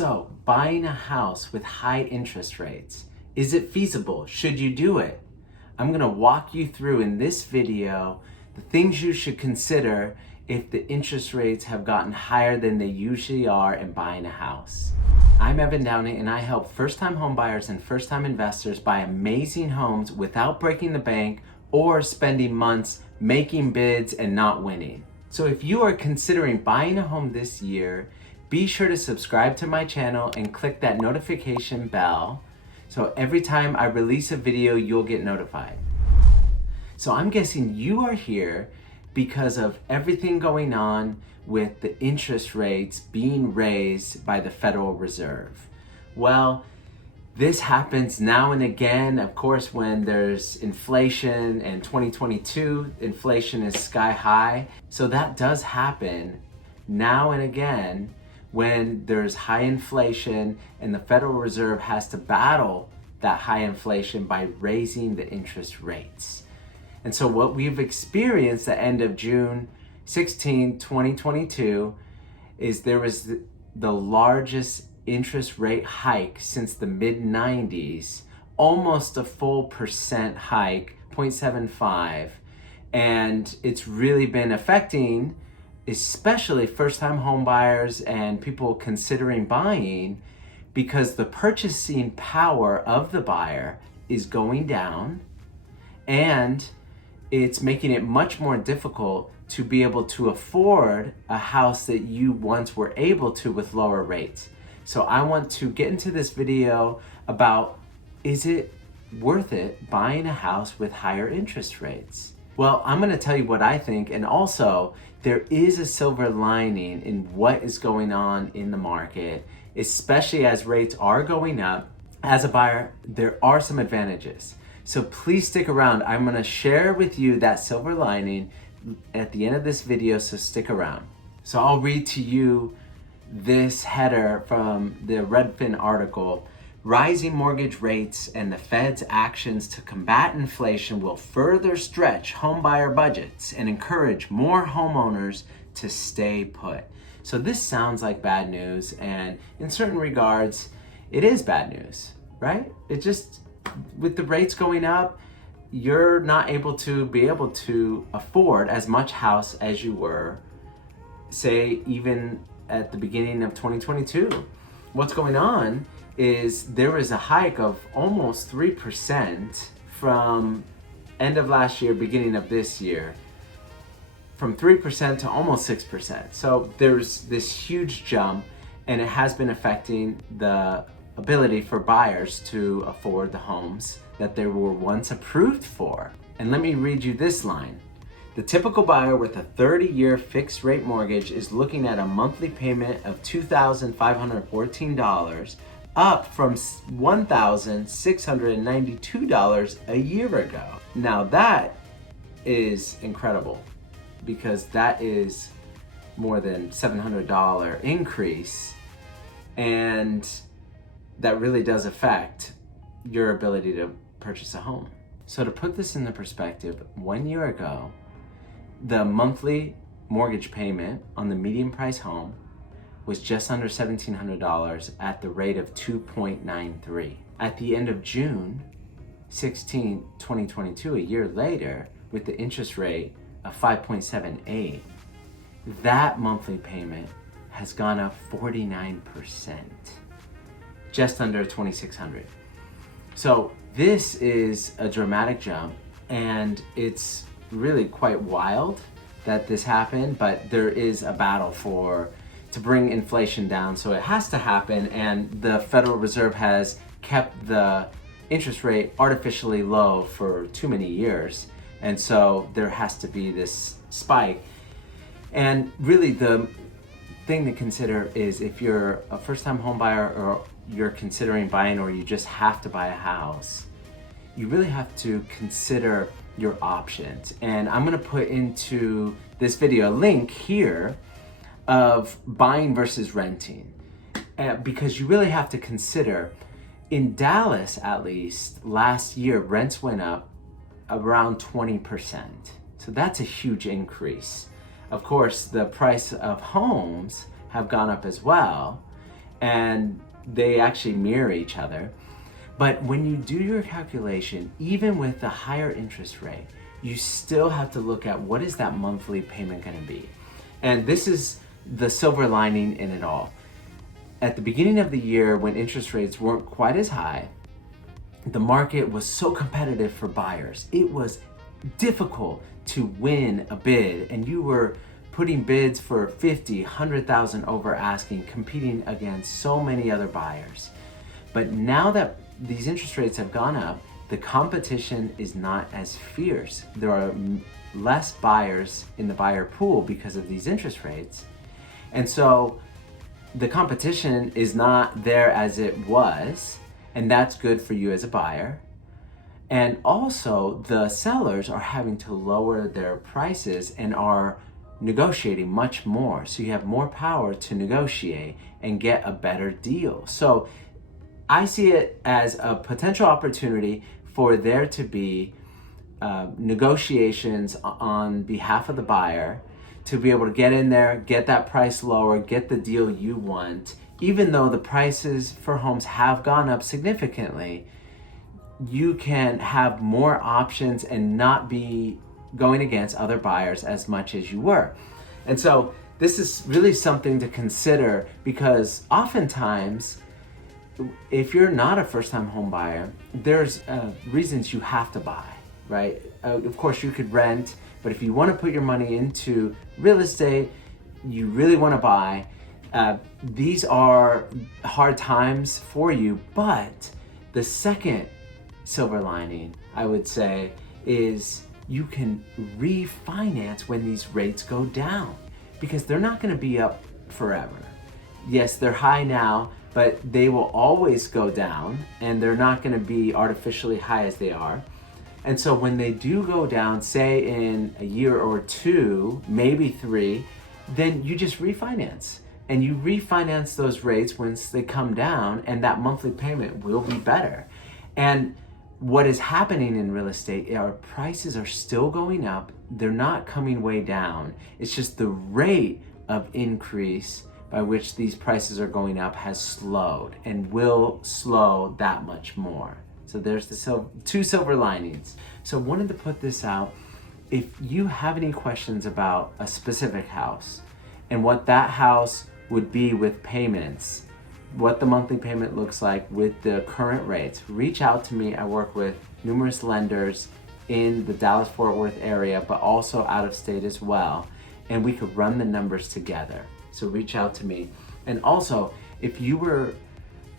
So, buying a house with high interest rates, is it feasible? Should you do it? I'm gonna walk you through in this video the things you should consider if the interest rates have gotten higher than they usually are in buying a house. I'm Evan Downey and I help first-time homebuyers and first-time investors buy amazing homes without breaking the bank or spending months making bids and not winning. So if you are considering buying a home this year, be sure to subscribe to my channel and click that notification bell so every time I release a video, you'll get notified. So I'm guessing you are here because of everything going on with the interest rates being raised by the Federal Reserve. Well, this happens now and again, of course, when there's inflation, and 2022, inflation is sky high. So that does happen now and again when there's high inflation and the Federal Reserve has to battle that high inflation by raising the interest rates. And so what we've experienced at the end of June 16, 2022, is there was the largest interest rate hike since the mid-90s, almost a full percent hike, 0.75, and it's really been affecting especially first-time home buyers and people considering buying, because the purchasing power of the buyer is going down and it's making it much more difficult to be able to afford a house that you once were able to with lower rates. So I want to get into this video about, is it worth it buying a house with higher interest rates? Well, I'm gonna tell you what I think, and also there is a silver lining in what is going on in the market, especially as rates are going up. As a buyer, there are some advantages. So please stick around. I'm gonna share with you that silver lining at the end of this video, so stick around. So I'll read to you this header from the Redfin article. Rising mortgage rates and the Fed's actions to combat inflation will further stretch homebuyer budgets and encourage more homeowners to stay put. So this sounds like bad news, and in certain regards, it is bad news, right? It just, with the rates going up, you're not able to afford as much house as you were, say, even at the beginning of 2022. What's going on is there was a hike of almost 3% from end of last year, beginning of this year, from 3% to almost 6%. So there's this huge jump, and it has been affecting the ability for buyers to afford the homes that they were once approved for. And let me read you this line. The typical buyer with a 30-year fixed rate mortgage is looking at a monthly payment of $2,514, up from $1,692 a year ago. Now that is incredible, because that is more than $700 increase, and that really does affect your ability to purchase a home. So to put this into perspective, 1 year ago, the monthly mortgage payment on the median price home was just under $1,700 at the rate of 2.93. At the end of June 16, 2022, a year later, with the interest rate of 5.78, that monthly payment has gone up 49%, just under $2,600. So this is a dramatic jump, and it's really quite wild that this happened, but there is a battle to bring inflation down, so it has to happen, and the Federal Reserve has kept the interest rate artificially low for too many years, and so there has to be this spike. And really the thing to consider is, if you're a first-time home buyer or you're considering buying, or you just have to buy a house, you really have to consider your options. And I'm gonna put into this video a link here of buying versus renting, because you really have to consider, in Dallas at least, last year rents went up around 20%. So that's a huge increase. Of course, the price of homes have gone up as well, and they actually mirror each other. But when you do your calculation, even with the higher interest rate, you still have to look at what is that monthly payment going to be. And this is the silver lining in it all. At the beginning of the year, when interest rates weren't quite as high, the market was so competitive for buyers. It was difficult to win a bid, and you were putting bids for 50, 100,000 over asking, competing against so many other buyers. But now that these interest rates have gone up, the competition is not as fierce. There are less buyers in the buyer pool because of these interest rates. And so the competition is not there as it was, and that's good for you as a buyer. And also the sellers are having to lower their prices and are negotiating much more. So you have more power to negotiate and get a better deal. So I see it as a potential opportunity for there to be negotiations on behalf of the buyer to be able to get in there, get that price lower, get the deal you want. Even though the prices for homes have gone up significantly, you can have more options and not be going against other buyers as much as you were. And so this is really something to consider, because oftentimes, if you're not a first-time home buyer, there's reasons you have to buy, right? Of course, you could rent, but if you want to put your money into real estate, you really want to buy, these are hard times for you. But the second silver lining, I would say, is you can refinance when these rates go down, because they're not going to be up forever. Yes, they're high now, but they will always go down, and they're not going to be artificially high as they are. And so when they do go down, say in a year or two, maybe 3, then you just refinance. And you refinance those rates once they come down, and that monthly payment will be better. And what is happening in real estate, our prices are still going up. They're not coming way down. It's just the rate of increase by which these prices are going up has slowed and will slow that much more. So there's the 2 silver linings. So I wanted to put this out. If you have any questions about a specific house and what that house would be with payments, what the monthly payment looks like with the current rates, reach out to me. I work with numerous lenders in the Dallas-Fort Worth area, but also out of state as well. And we could run the numbers together. So reach out to me. And also, if you were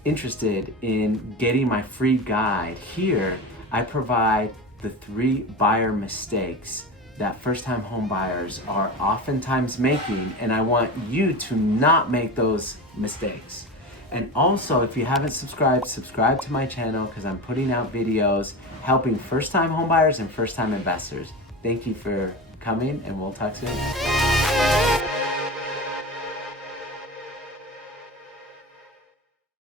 interested in getting my free guide, here I provide the 3 buyer mistakes that first-time home buyers are oftentimes making, and I want you to not make those mistakes. And also, if you haven't subscribed, subscribe to my channel, because I'm putting out videos helping first-time home buyers and first-time investors. Thank you for coming, and we'll talk soon.